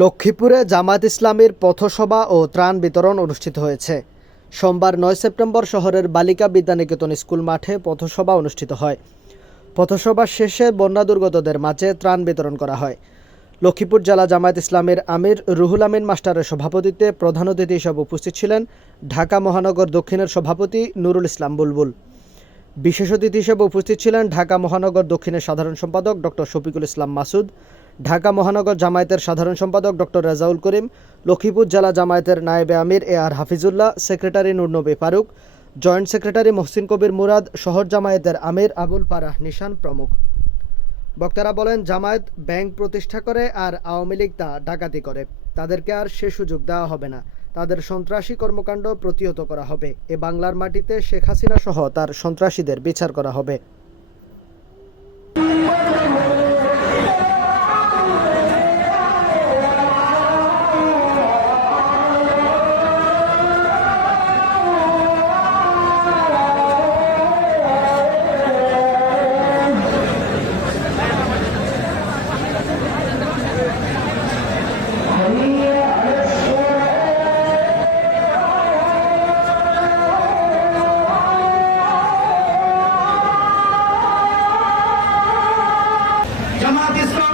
লক্ষ্মীপুরে জামায়াত ইসলামের পথসভা ও ত্রাণ বিতরণ অনুষ্ঠিত হয়েছে। সোমবার নয় সেপ্টেম্বর শহরের বালিকা বিদ্যানিকেতন স্কুল মাঠে পথসভা অনুষ্ঠিত হয়। পথসভা শেষে বন্যা দুর্গতদের মাঝে ত্রাণ বিতরণ করা হয়। লক্ষ্মীপুর জেলা জামায়াত ইসলামের আমির রুহুল আমিন মাস্টারের সভাপতিত্বে প্রধান অতিথি হিসেবে উপস্থিত ছিলেন ঢাকা মহানগর দক্ষিণের সভাপতি নুরুল ইসলাম বুলবুল। বিশেষ অতিথি হিসেবে উপস্থিত ছিলেন ঢাকা মহানগর দক্ষিণের সাধারণ সম্পাদক ডক্টর শফিকুল ইসলাম মাসুদ ঢাকা মহানগর জামায়াতের সাধারণ সম্পাদক ডক্টর রাজাউল করিম, লক্ষ্মীপুর জেলা জামায়াতের নায়েবে আমির A R Hafizullah, secretary Nurnabi Faruk, joint secretary Mohsin Kabir Murad, শহর জামায়াতের আমির আবুল ফারাহ নিশান প্রমুখ। বক্তারা বলেন, জামায়াত ব্যাংক প্রতিষ্ঠা করে আর আওয়ামী লীগ তা ডাকাতি করে। তাদেরকে আর সে সুযোগ দেওয়া হবে না। তাদের সন্ত্রাসী কর্মকাণ্ড প্রতিহত করা হবে। এ বাংলার মাটিতে শেখ হাসিনা সহ তার সন্ত্রাসীদের বিচার করা হবে।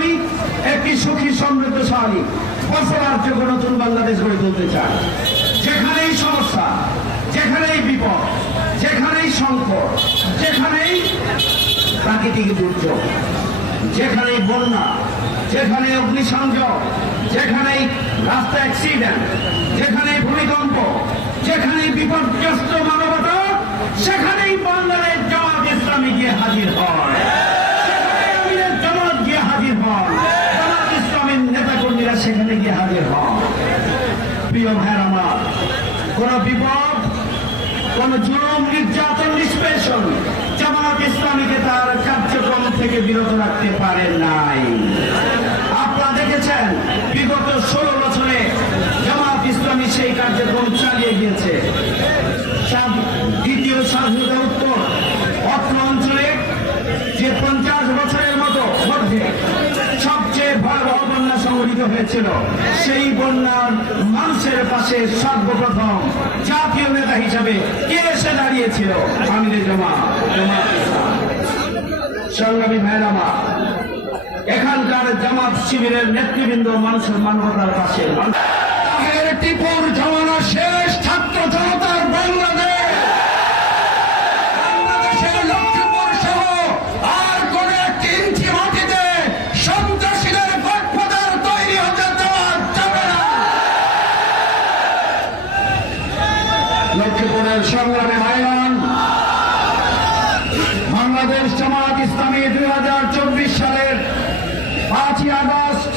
ইসলামী একটি সুখী, সমৃদ্ধশালী বসবার্য নতুন বাংলাদেশ গড়ে তুলতে চায় যেখানেই সমস্যা, যেখানেই বিপদ, যেখানেই সংকট, যেখানেই প্রাকৃতিক দুর্যোগ বন্যা যেখানে অগ্নিসংযোগ, যেখানেই রাস্তা অ্যাক্সিডেন্ট যেখানেই ভূমিকম্প, যেখানেই বিপর্যস্ত মানবতা, সেখানেই বাংলাদেশ জামাত ইসলামী গিয়ে হাজির হয়। সেখানে হাজির হন প্রিয় ভাইয়ের আমার, কোন বিপদ, কোন জুলুম, নির্যাতন, নিষ্পেষণ জামাত ইসলামীকে তার কার্যক্রম থেকে বিরত রাখতে পারেন নাই। আপনারা দেখেছেন, বিগত ষোলো বছরে জামাত ইসলামী সেই কার্যক্রম চালিয়ে গিয়েছে। দ্বিতীয় স্বাধীনতা উত্তর, অত্র অঞ্চলে যে পঞ্চাশ বছরের মতো মধ্যে সংঘটিত হয়েছিল। সেই বন্যার মানুষের পাশে সর্বপ্রথম জাতীয় নেতা হিসাবে কে এসে দাঁড়িয়েছিল? আমিরে জমা জমা সংগ্রামী ভাইরামা এখানকার জামাত শিবিরের নেতৃবৃন্দ, মানুষের মানবতার পাশে। টিপুর টিপুর লক্ষ্মীপুরের সংগ্রামে ভাইরান। বাংলাদেশ জামাত ইসলামী দুই হাজার চব্বিশ সালের পাঁচই আগস্ট